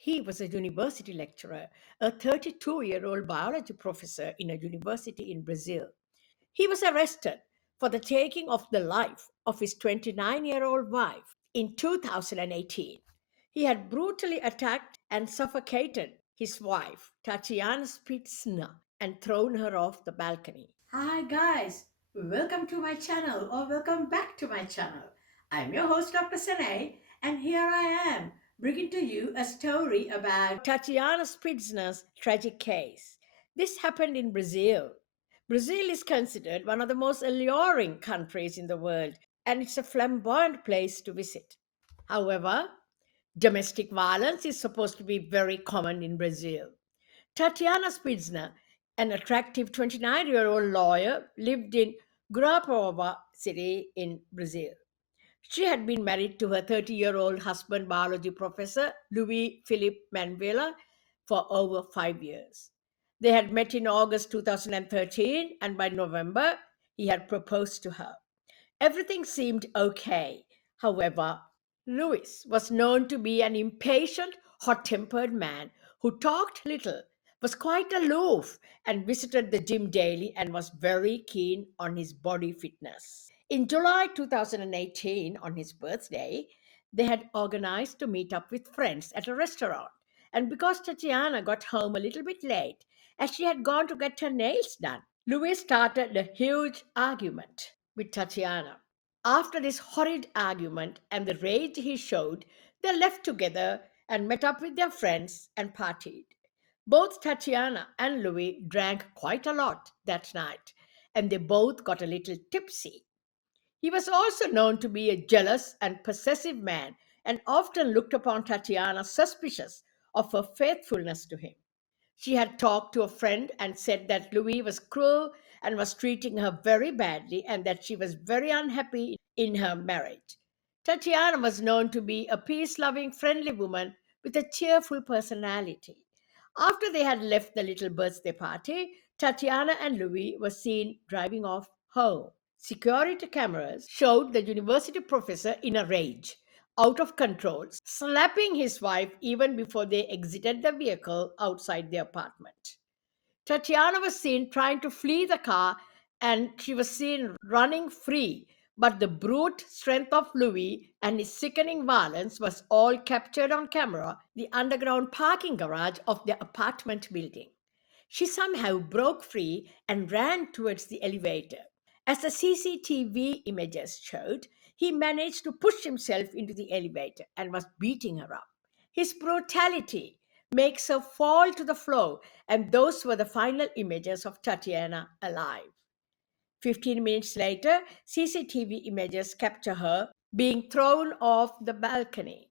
He was a university lecturer, a 32-year-old biology professor in a university in Brazil. He was arrested for the taking of the life of his 29-year-old wife in 2018. He had brutally attacked and suffocated his wife, Tatiane Spitzner, and thrown her off the balcony. Hi guys, welcome to my channel or welcome back to my channel. I'm your host Dr. Senay and here I am bringing to you a story about Tatiana Spitzner's tragic case. This happened in Brazil. Brazil is considered one of the most alluring countries in the world and it's a flamboyant place to visit. However, domestic violence is supposed to be very common in Brazil. Tatiana Spitzner, an attractive 29-year-old lawyer, lived in Gurapova city in Brazil. She had been married to her 30-year-old husband, biology professor Louis Philippe Manuela, for over 5 years. They had met in August 2013, and by November, he had proposed to her. Everything seemed okay. However, Louis was known to be an impatient, hot tempered man who talked little, was quite aloof, and visited the gym daily and was very keen on his body fitness. In July 2018, on his birthday, they had organized to meet up with friends at a restaurant. And because Tatiana got home a little bit late, as she had gone to get her nails done, Louis started a huge argument with Tatiana. After this horrid argument and the rage he showed, they left together and met up with their friends and partied. Both Tatiana and Louis drank quite a lot that night, and they both got a little tipsy. He was also known to be a jealous and possessive man and often looked upon Tatiana suspicious of her faithfulness to him. She had talked to a friend and said that Louis was cruel and was treating her very badly and that she was very unhappy in her marriage. Tatiana was known to be a peace loving, friendly woman with a cheerful personality. After they had left the little birthday party, Tatiana and Louis were seen driving off home. Security cameras showed the university professor in a rage, out of control, slapping his wife even before they exited the vehicle outside the apartment. Tatiana was seen trying to flee the car and she was seen running free. But the brute strength of Louis and his sickening violence was all captured on camera, the underground parking garage of the apartment building. She somehow broke free and ran towards the elevator. As the CCTV images showed, he managed to push himself into the elevator and was beating her up. His brutality makes her fall to the floor, and those were the final images of Tatiana alive. 15 minutes later, CCTV images capture her being thrown off the balcony.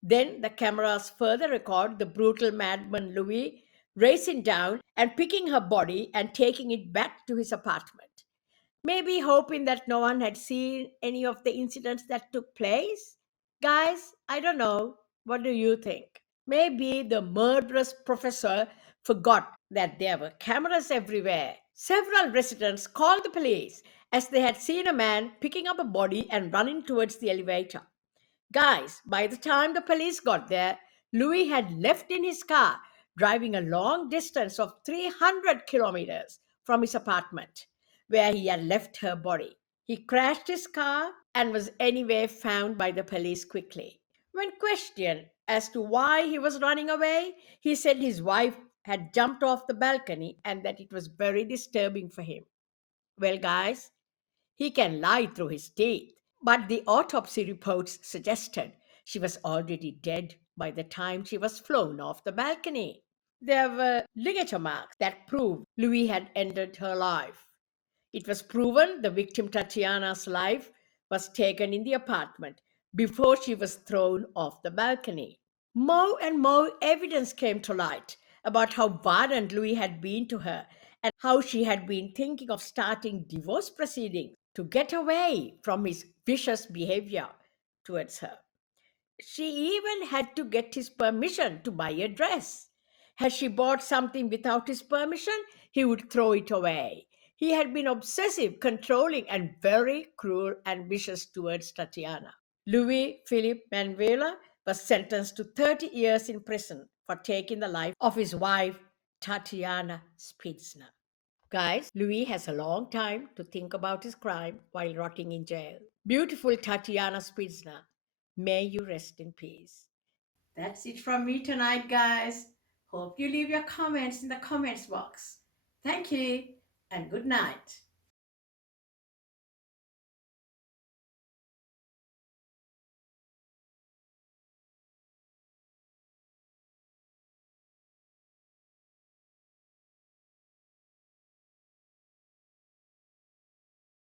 Then the cameras further record the brutal madman Louis racing down and picking her body and taking it back to his apartment. Maybe hoping that no one had seen any of the incidents that took place? Guys, I don't know. What do you think? Maybe the murderous professor forgot that there were cameras everywhere. Several residents called the police as they had seen a man picking up a body and running towards the elevator. Guys, by the time the police got there, Louis had left in his car, driving a long distance of 300 kilometers from his apartment, where he had left her body. He crashed his car and was anyway found by the police quickly. When questioned as to why he was running away, he said his wife had jumped off the balcony and that it was very disturbing for him. Well, guys, he can lie through his teeth. But the autopsy reports suggested she was already dead by the time she was flown off the balcony. There were ligature marks that proved Louis had ended her life. It was proven the victim Tatiana's life was taken in the apartment before she was thrown off the balcony. More and more evidence came to light about how violent Louis had been to her and how she had been thinking of starting divorce proceedings to get away from his vicious behavior towards her. She even had to get his permission to buy a dress. Had she bought something without his permission, he would throw it away. He had been obsessive, controlling, and very cruel and vicious towards Tatiana. Louis Philippe Manuela was sentenced to 30 years in prison for taking the life of his wife, Tatiana Spitzner. Guys, Louis has a long time to think about his crime while rotting in jail. Beautiful Tatiana Spitzner, may you rest in peace. That's it from me tonight, guys. Hope you leave your comments in the comments box. Thank you and good night.